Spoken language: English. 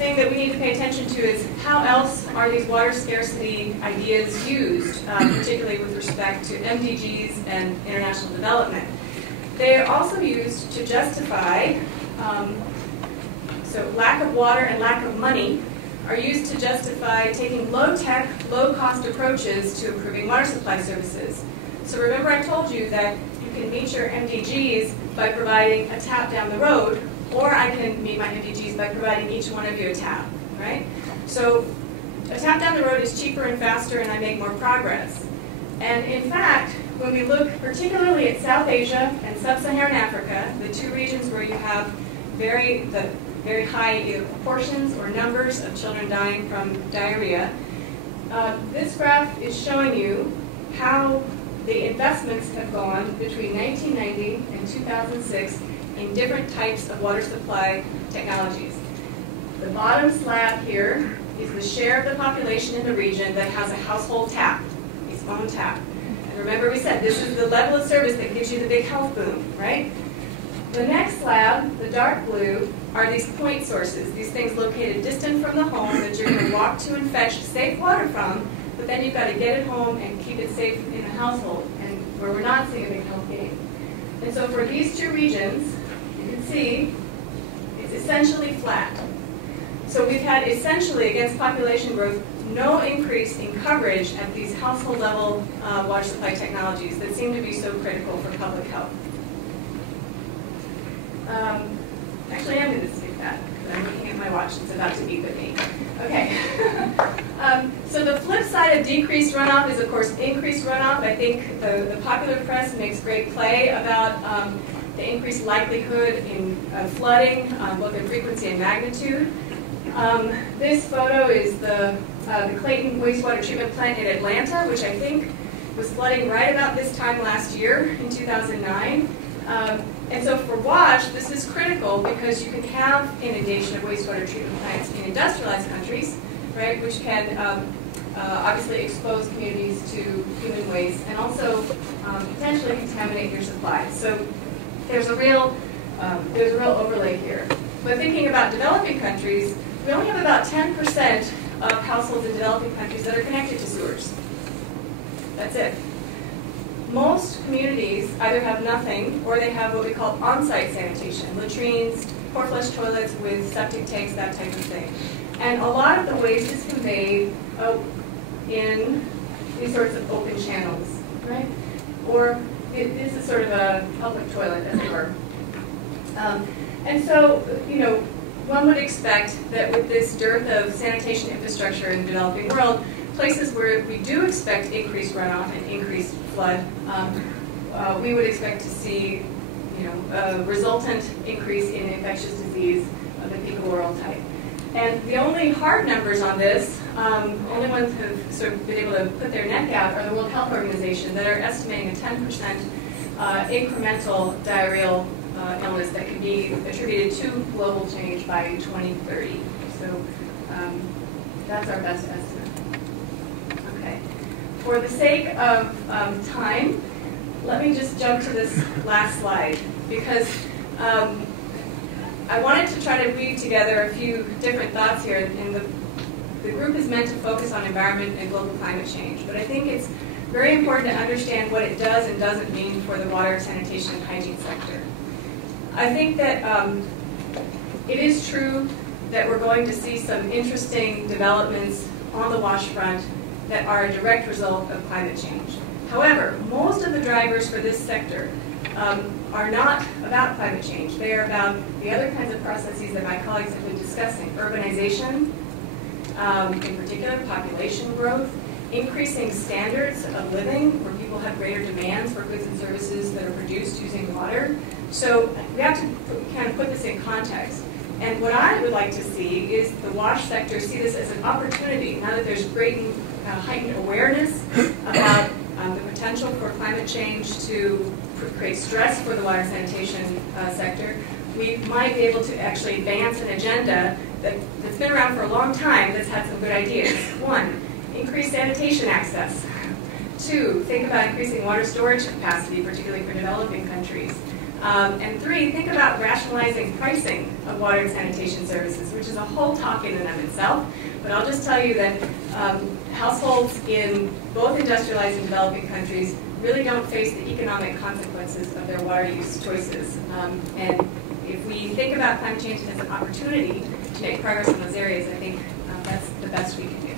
thing that we need to pay attention to is how else are these water scarcity ideas used, particularly with respect to MDGs and international development. They are also used to justify, so lack of water and lack of money are used to justify taking low-tech, low-cost approaches to improving water supply services. So remember I told you that you can meet your MDGs by providing a tap down the road, or I can meet my MDGs by providing each one of you a tap, right? So a tap down the road is cheaper and faster, and I make more progress. And in fact, when we look particularly at South Asia and Sub-Saharan Africa, the two regions where you have very high either proportions or numbers of children dying from diarrhea, this graph is showing you how the investments have gone between 1990 and 2006 in different types of water supply technologies. The bottom slab here is the share of the population in the region that has a household tap, its own tap. And remember we said this is the level of service that gives you the big health boom, right? The next slab, the dark blue, are these point sources, these things located distant from the home that you're going to walk to and fetch safe water from, but then you've got to get it home and keep it safe in the household, and where we're not seeing a big health gain. And so for these two regions, you can see it's essentially flat. So we've had essentially, against population growth, no increase in coverage at these household level water supply technologies that seem to be so critical for public health. Actually, I'm going to skip that because I'm looking at my watch. It's about to beep at me. Okay. So the flip side of decreased runoff is, of course, increased runoff. I think the popular press makes great play about the increased likelihood in flooding, both in frequency and magnitude. This photo is the Clayton wastewater treatment plant in Atlanta, which I think was flooding right about this time last year in 2009. And so for WASH, this is critical because you can have inundation of wastewater treatment plants in industrialized countries, right, which can obviously expose communities to human waste and also potentially contaminate your supply. So there's a real overlay here. But thinking about developing countries, we only have about 10% of households in developing countries that are connected to sewers. That's it. Most communities either have nothing or they have what we call on-site sanitation, latrines, pour flush toilets with septic tanks, that type of thing. And a lot of the waste is conveyed in these sorts of open channels, right? Or this is sort of a public toilet, as it were. And so, you know, one would expect that with this dearth of sanitation infrastructure in the developing world, places where we do expect increased runoff and increased flood, we would expect to see, you know, a resultant increase in infectious disease of the fecal oral type. And the only hard numbers on this, only ones who have sort of been able to put their neck out are the World Health Organization that are estimating a 10% incremental diarrheal illness that can be attributed to global change by 2030. So that's our best estimate. For the sake of time, let me just jump to this last slide because I wanted to try to weave together a few different thoughts here. And the group is meant to focus on environment and global climate change, but I think it's very important to understand what it does and doesn't mean for the water, sanitation, and hygiene sector. I think that it is true that we're going to see some interesting developments on the WASH front that are a direct result of climate change. However, most of the drivers for this sector are not about climate change. They are about the other kinds of processes that my colleagues have been discussing. Urbanization, in particular, population growth, increasing standards of living where people have greater demands for goods and services that are produced using water. So we have to kind of put this in context. And what I would like to see is the WASH sector see this as an opportunity, now that there's great heightened awareness about the potential for climate change to create stress for the water sanitation sector. We might be able to actually advance an agenda that's been around for a long time that's had some good ideas. 1, increase sanitation access. 2, think about increasing water storage capacity, particularly for developing countries. And 3, think about rationalizing pricing of water and sanitation services, which is a whole talk in and of itself. But I'll just tell you that households in both industrialized and developing countries really don't face the economic consequences of their water use choices. And if we think about climate change as an opportunity to make progress in those areas, I think that's the best we can do.